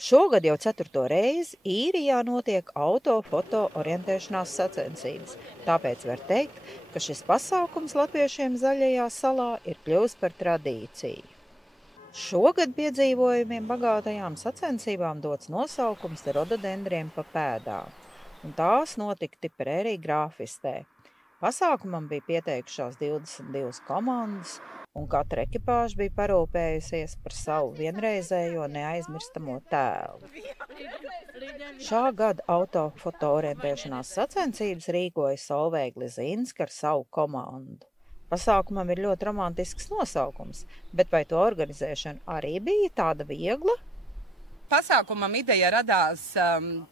Šogad jau 4. reizi Īrijā notiek auto-foto orientēšanās sacensības, tāpēc var teikt, ka šis pasākums latviešiem Zaļajā salā ir kļuvis par tradīciju. Šogad piedzīvojumiem bagātajām sacensībām dots nosaukums rododendriem pa pēdām, un tās notika Tipperērī grāfistē. Pasākumam bija pieteikušās 22 komandas, un katra ekipāža bija parūpējusies par savu vienreizējo neaizmirstamo tēlu. Šā gada autofoto orientēšanās sacensības rīkoja Solveiga Lizinska ar savu komandu. Pasākumam ir ļoti romantisks nosaukums, bet vai to organizēšana arī bija tāda viegla? Pasākumam ideja radās,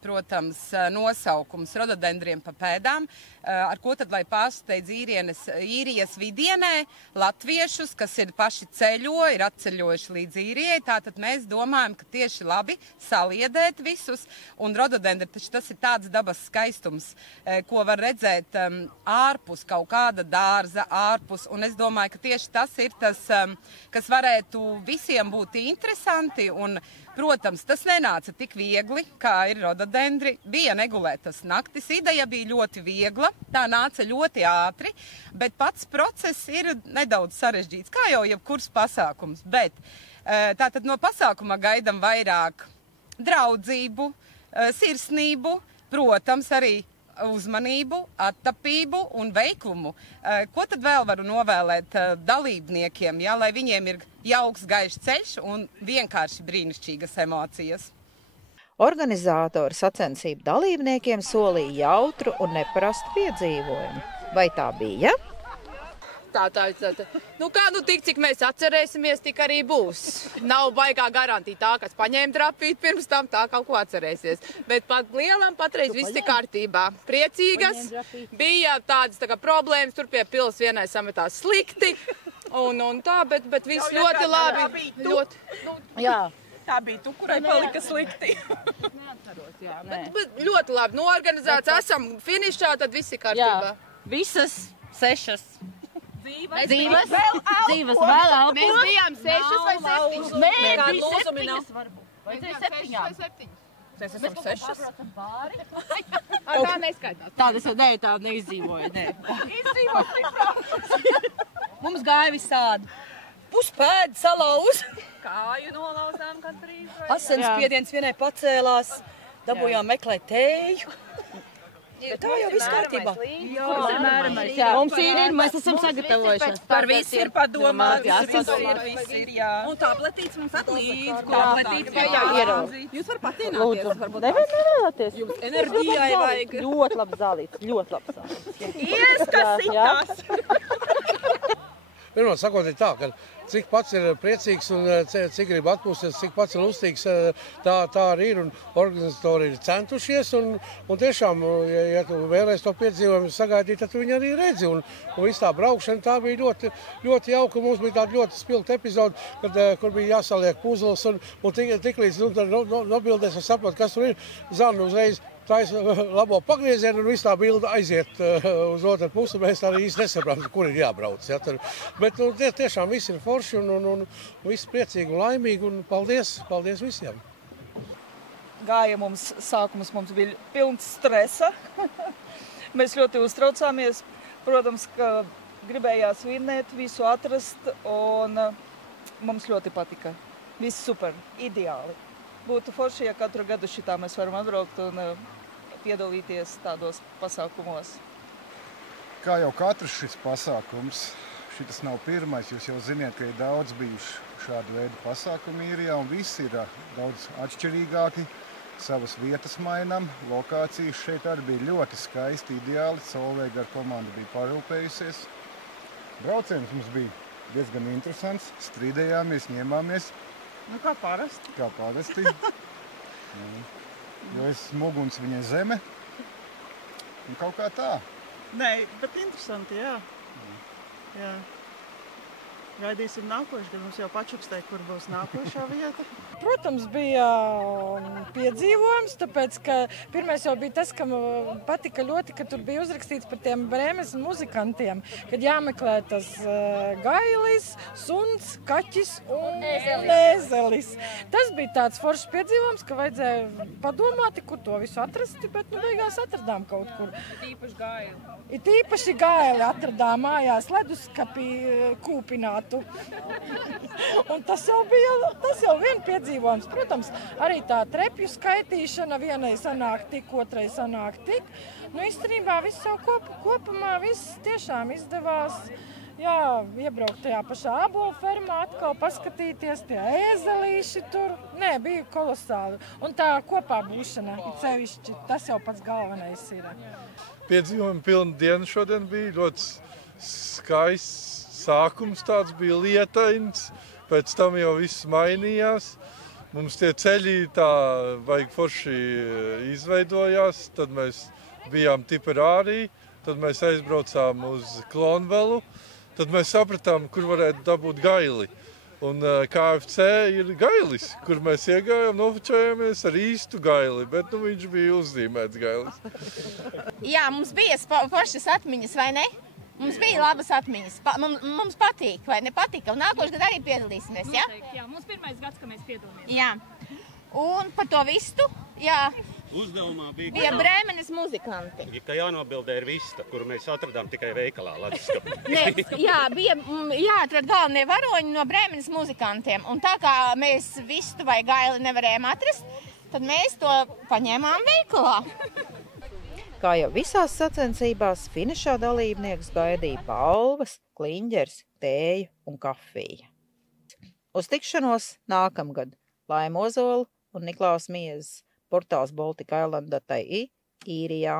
protams, nosaukums rododendriem pa pēdām, ar ko tad lai pārsteidz Īrijas vidienē latviešus, kas ir paši ceļo, ir atceļojuši līdz Īrijai. Tātad mēs domājam, ka tieši labi saliedēt visus, un rododendri taču tas ir tāds dabas skaistums, ko var redzēt ārpus kaut kāda dārza, ārpus, un es domāju, ka tieši tas ir tas, kas varētu visiem būt interesanti, un protams, tas nenāca tik viegli, kā ir rododendri. Bija negulētas naktis, ideja bija ļoti viegla, tā nāca ļoti ātri, bet pats process ir nedaudz sarežģīts, kā jau jebkurs pasākums. Bet tātad no pasākuma gaidam vairāk draudzību, sirsnību, protams, arī uzmanību, attapību un veiklumu. Ko tad vēl varu novēlēt dalībniekiem, ja, lai viņiem ir jauks, gaišs ceļš un vienkārši brīnišķīgas emocijas? Organizātori sacensību dalībniekiem solīja jautru un neparastu piedzīvojumu. Vai tā bija? Tā. Nu kā, tik cik mēs atcerēsimies, tik arī būs. Nav baigā garantija tā, kas paņēma trapīt pirms tam, tā kaut ko atcerēsies. Bet pat lielam patreiz viss ir kārtībā. Priecīgas, bija tādas tā kā problēmas, tur pie pils vienai sametās slikti, un tā, bet viss ļoti labi. Jā. Tā bija tu, kurai palika slikti. Neatceros, jā. Bet ļoti labi noorganizēts, esam finišā, tad viss ir kārtībā. Jā, visas 6. Dzīves vēl augstu. Mēs bijām 6 vai 7. Nē, bija 7 varbūt. Vajadzēja 7. Mēs esam 6. Tā neskaitās. Tā neizdzīvoja, nē. Mums gāja visādi. Puspēdi salauz. Kāju nolauzām gandrīz. Asinsspiediens vienai pacēlās. Dabūjām meklēt tēju. Bet tā jau viss kārtībā. Mums ir, mēs esam sagatavojušies. Par visu ir padomāts, viss ir, jā. Un tabletītes mums atlīdz, Jūs varat patienāties. Nevēlaties? Jums enerģijai vajag. Ļoti labs zālīts, ļoti labs zālīts. Ieskasītās! Pirmā sakot ir tā, ka cik pats ir priecīgs un cik grib atpūsties, cik pats ir lustīgs, tā arī ir. Un organizatori ir centušies un tiešām, ja tu vēlreiz to piedzīvojumu sagaidīt, tad tu viņu arī redzi. Un viss tā braukšana, tā bija ļoti, ļoti jauka. Mums bija tāda ļoti spilgta epizode, kur bija jāsaliek puzles un tiklīdz nobildēs un saprot, kas tur ir. Zana uzreiz taisa labo pagriezienu un viss tā bilda aiziet uz otru pusi. Mēs arī īsti nesaprotam, kur ir jābrauc. Ja, bet tiešām viss ir forši un viss priecīgi un laimīgi un paldies visiem. Gāja sākums mums bija pilns stresa. Mēs ļoti uztraucāmies. Protams, ka gribējās vinnēt, visu atrast un mums ļoti patika. Viss super, ideāli. Būtu forši, ja katru gadu šitā mēs varam atbraukt un piedalīties tādos pasākumos. Kā jau katrs šis pasākums, šitas nav pirmais, jūs jau ziniet, ka ir daudz bijuši šādu veidu pasākumi Īrijā un visi ir daudz atšķirīgāki, savas vietas mainam, lokācijas šeit arī bija ļoti skaisti, ideāli, Solveiga ar komandu bija parūpējusies. Brauciens mums bija diezgan interesants, strīdējāmies, ņēmāmies. Nu, kā parasti. Kā parasti. Jo es muguns viņai zeme. Un kaut kā tā. Nē, bet interesanti, jā. Gaidīsim nākošu, kad mums jau pačukstē, kur būs nākošā vieta. Protams, bija piedzīvojums, tāpēc, ka pirmais jau bija tas, ka man patika ļoti, ka tur bija uzrakstīts par tiem Brēmes muzikantiem, kad jāmeklē tas gailis, suns, kaķis un ēzelis. Tas bija tāds foršs piedzīvojums, ka vajadzēja padomāt, kur to visu atrast, bet beigās atradām kaut kur. Tīpaši gaili. It īpaši gaili atradām mājās leduskapī kūpinātu. Un tas jau vien piedzīvojums. Protams, arī tā trepju skaitīšana vienai sanāk tik, otrai sanāk tik. Nu, īstenībā viss jau kopumā viss tiešām izdevās. Jā, iebraukt tajā pašā ābolu fermā, atkal paskatīties, tie ēzelīši tur. Nē, bija kolosāli. Un tā kopā būšana, it sevišķi, tas jau pats galvenais ir. Piedzīvojumi pilna diena šodien bija ļoti skaists. Sākums tāds bija lietains, pēc tam jau viss mainījās. Mums tie ceļi tā vajag forši izveidojās, tad mēs bijām Tiperārī, tad mēs aizbraucām uz Klonvelu, tad mēs sapratām, kur varētu dabūt gaili. Un KFC ir gailis, kur mēs iegājām, nofočējāmies ar īstu gaili, bet viņš bija uzzīmēts gailis. Jā, mums bija foršas atmiņas, vai ne? Mums bija labas atmiņas. Mums patīk, vai ne patika? Un nākošais gads arī piedalīsimies, jā? Jā, mums pirmais gads, ka mēs piedalāmies. Jā. Un par to vistu, jā. Uzdevumā bija Brēmenes muzikanti. Ka jānobildē ir vista, kuru mēs atradām tikai veikalā leduskapī. Jā, bija jāatrad galvenie varoņi no Brēmenes muzikantiem. Un tā kā mēs vistu vai gaili nevarējām atrast, tad mēs to paņēmām veikalā. Kā jau visās sacensībās, finišā dalībnieks gaidīja balvas, kliņģers, tēju un kafiju. Uz tikšanos nākamgad Laima Ozola un Niklaus Miezes, portāls Baltic Island.ai, Īrijā.